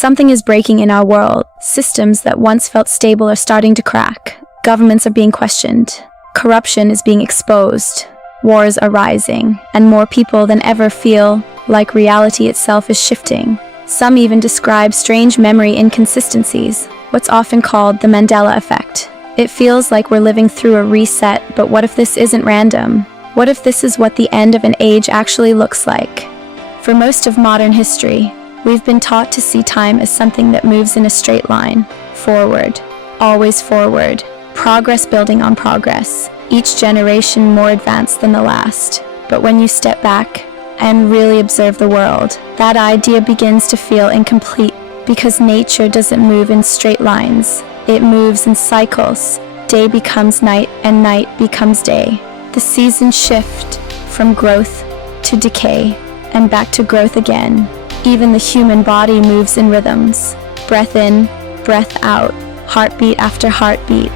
Something is breaking in our world. Systems that once felt stable are starting to crack. Governments are being questioned. Corruption is being exposed. Wars are rising, and more people than ever feel like reality itself is shifting. Some even describe strange memory inconsistencies, what's often called the Mandela effect. It feels like we're living through a reset, but what if this isn't random? What if this is what the end of an age actually looks like? For most of modern history, we've been taught to see time as something that moves in a straight line, forward, always forward, progress building on progress, each generation more advanced than the last. But when you step back and really observe the world, that idea begins to feel incomplete because nature doesn't move in straight lines. It moves in cycles. Day becomes night and night becomes day. The seasons shift from growth to decay and back to growth again. Even the human body moves in rhythms. Breath in, breath out, heartbeat after heartbeat.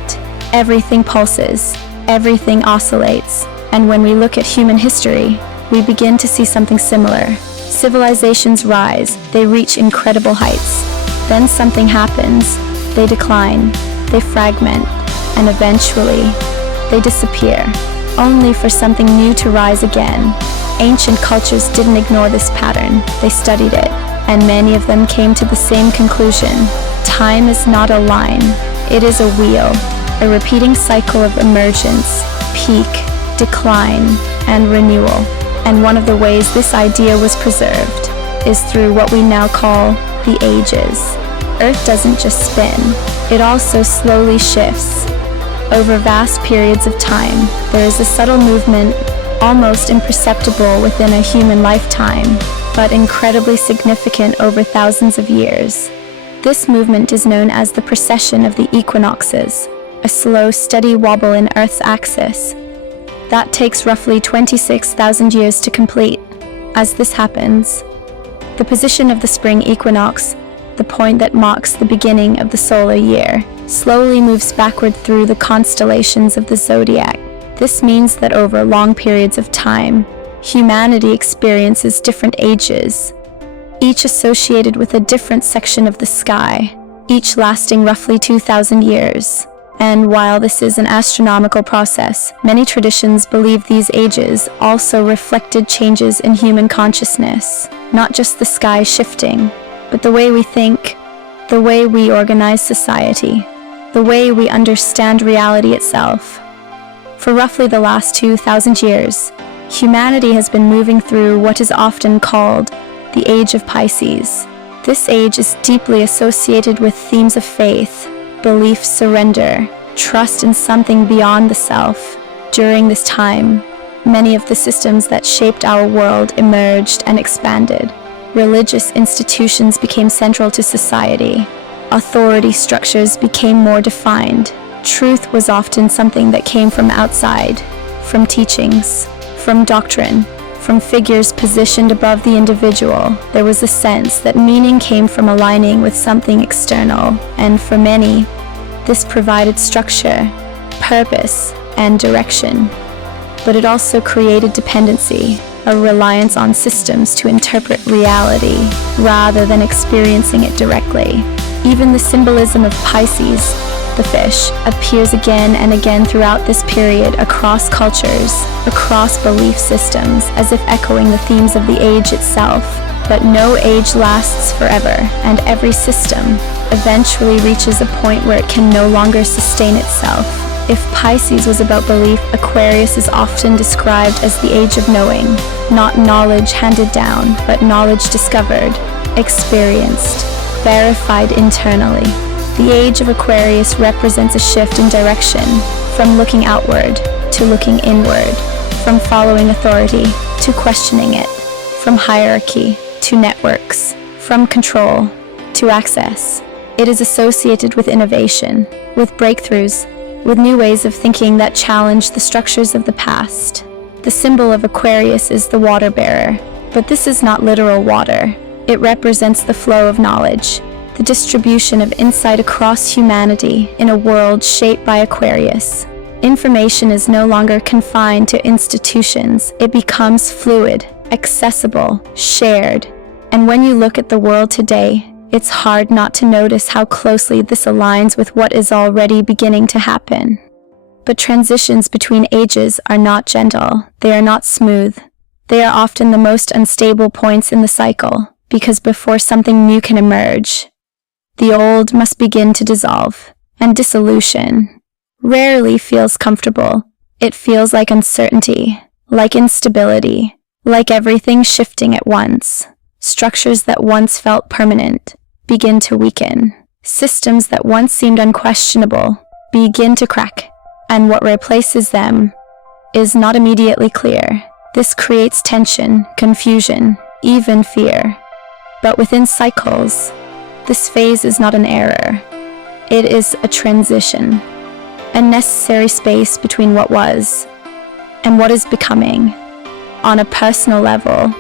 Everything pulses, everything oscillates. And when we look at human history, we begin to see something similar. Civilizations rise, they reach incredible heights. Then something happens. They decline, they fragment, and eventually, they disappear, only for something new to rise again. Ancient cultures didn't ignore this pattern, they studied it, and many of them came to the same conclusion. Time is not a line, it is a wheel, a repeating cycle of emergence, peak, decline, and renewal. And one of the ways this idea was preserved is through what we now call the ages. Earth doesn't just spin, it also slowly shifts. Over vast periods of time, there is a subtle movement, almost imperceptible within a human lifetime, but incredibly significant over thousands of years. This movement is known as the precession of the equinoxes, a slow, steady wobble in Earth's axis. That takes roughly 26,000 years to complete. As this happens, the position of the spring equinox, the point that marks the beginning of the solar year, slowly moves backward through the constellations of the zodiac. This means that over long periods of time, humanity experiences different ages, each associated with a different section of the sky, each lasting roughly 2,000 years. And while this is an astronomical process, many traditions believe these ages also reflected changes in human consciousness, not just the sky shifting, but the way we think, the way we organize society, the way we understand reality itself. For roughly the last 2,000 years, humanity has been moving through what is often called the Age of Pisces. This age is deeply associated with themes of faith, belief, surrender, trust in something beyond the self. During this time, many of the systems that shaped our world emerged and expanded. Religious institutions became central to society. Authority structures became more defined. Truth was often something that came from outside, from teachings, from doctrine, from figures positioned above the individual. There was a sense that meaning came from aligning with something external, and for many, this provided structure, purpose, and direction. But it also created dependency, a reliance on systems to interpret reality rather than experiencing it directly. Even the symbolism of Pisces, the fish, appears again and again throughout this period across cultures, across belief systems, as if echoing the themes of the age itself. But no age lasts forever, and every system eventually reaches a point where it can no longer sustain itself. If Pisces was about belief, Aquarius is often described as the age of knowing, not knowledge handed down, but knowledge discovered, experienced, verified internally. The age of Aquarius represents a shift in direction, from looking outward to looking inward, from following authority to questioning it, from hierarchy to networks, from control to access. It is associated with innovation, with breakthroughs, with new ways of thinking that challenge the structures of the past. The symbol of Aquarius is the water bearer, but this is not literal water. It represents the flow of knowledge, the distribution of insight across humanity in a world shaped by Aquarius. Information is no longer confined to institutions. It becomes fluid, accessible, shared. And when you look at the world today, It's hard not to notice how closely this aligns with what is already beginning to happen. But transitions between ages are not gentle. They are not smooth. They are often the most unstable points in the cycle, because before something new can emerge, the old must begin to dissolve, and dissolution rarely feels comfortable. It feels like uncertainty, like instability, like everything shifting at once. Structures that once felt permanent begin to weaken. Systems that once seemed unquestionable begin to crack, and what replaces them is not immediately clear. This creates tension, confusion, even fear. But within cycles, this phase is not an error. It is a transition, a necessary space between what was and what is becoming. On a personal level,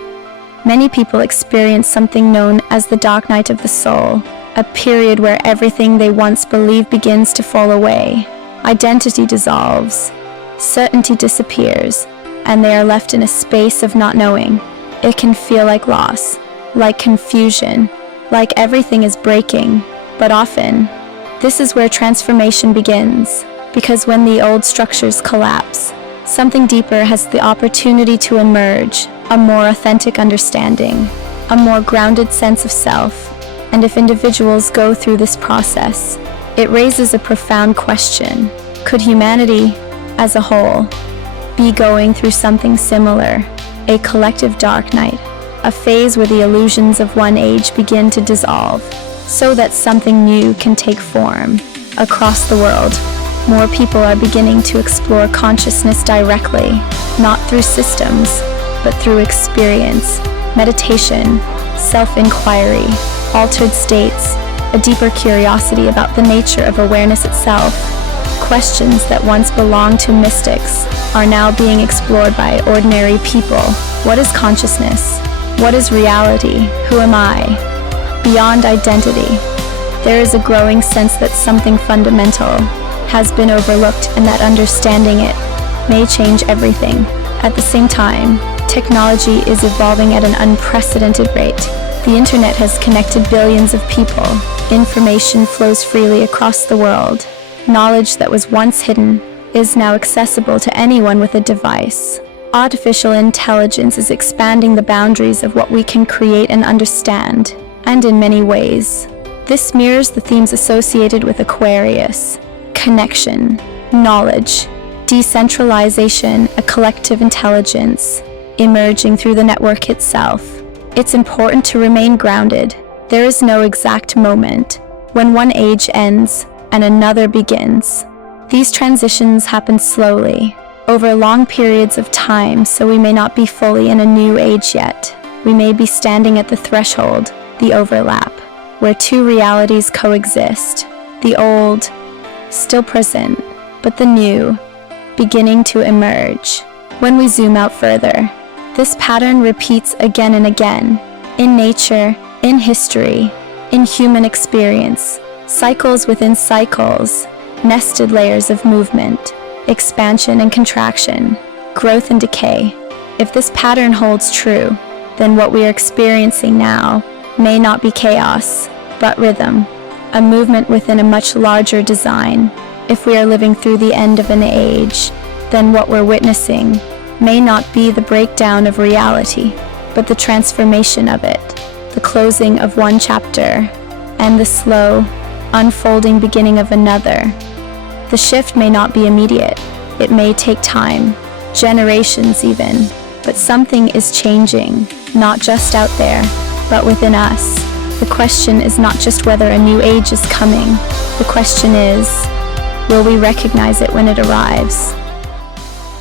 many people experience something known as the dark night of the soul, a period where everything they once believed begins to fall away. Identity dissolves, certainty disappears, and they are left in a space of not knowing. It can feel like loss, like confusion, like everything is breaking. But often, this is where transformation begins, because when the old structures collapse, something deeper has the opportunity to emerge, a more authentic understanding, a more grounded sense of self. And if individuals go through this process, it raises a profound question. Could humanity, as a whole, be going through something similar? A collective dark night, a phase where the illusions of one age begin to dissolve, so that something new can take form. Across the world, more people are beginning to explore consciousness directly, not through systems, but through experience, meditation, self-inquiry, altered states, a deeper curiosity about the nature of awareness itself. Questions that once belonged to mystics are now being explored by ordinary people. What is consciousness? What is reality? Who am I? Beyond identity, there is a growing sense that something fundamental has been overlooked and that understanding it may change everything. At the same time, technology is evolving at an unprecedented rate. The internet has connected billions of people. Information flows freely across the world. Knowledge that was once hidden is now accessible to anyone with a device. Artificial intelligence is expanding the boundaries of what we can create and understand, and in many ways, this mirrors the themes associated with Aquarius: connection, knowledge, decentralization, a collective intelligence emerging through the network itself. It's important to remain grounded. There is no exact moment when one age ends and another begins. These transitions happen slowly, over long periods of time, so we may not be fully in a new age yet. We may be standing at the threshold, the overlap, where two realities coexist. The old, still present, but the new, beginning to emerge. When we zoom out further, this pattern repeats again and again, in nature, in history, in human experience, cycles within cycles, nested layers of movement, expansion and contraction, growth and decay. If this pattern holds true, then what we are experiencing now may not be chaos, but rhythm, a movement within a much larger design. If we are living through the end of an age, then what we're witnessing may not be the breakdown of reality, but the transformation of it, the closing of one chapter, and the slow, unfolding beginning of another. The shift may not be immediate. It may take time, generations even, but something is changing, not just out there, but within us. The question is not just whether a new age is coming. The question is, will we recognize it when it arrives?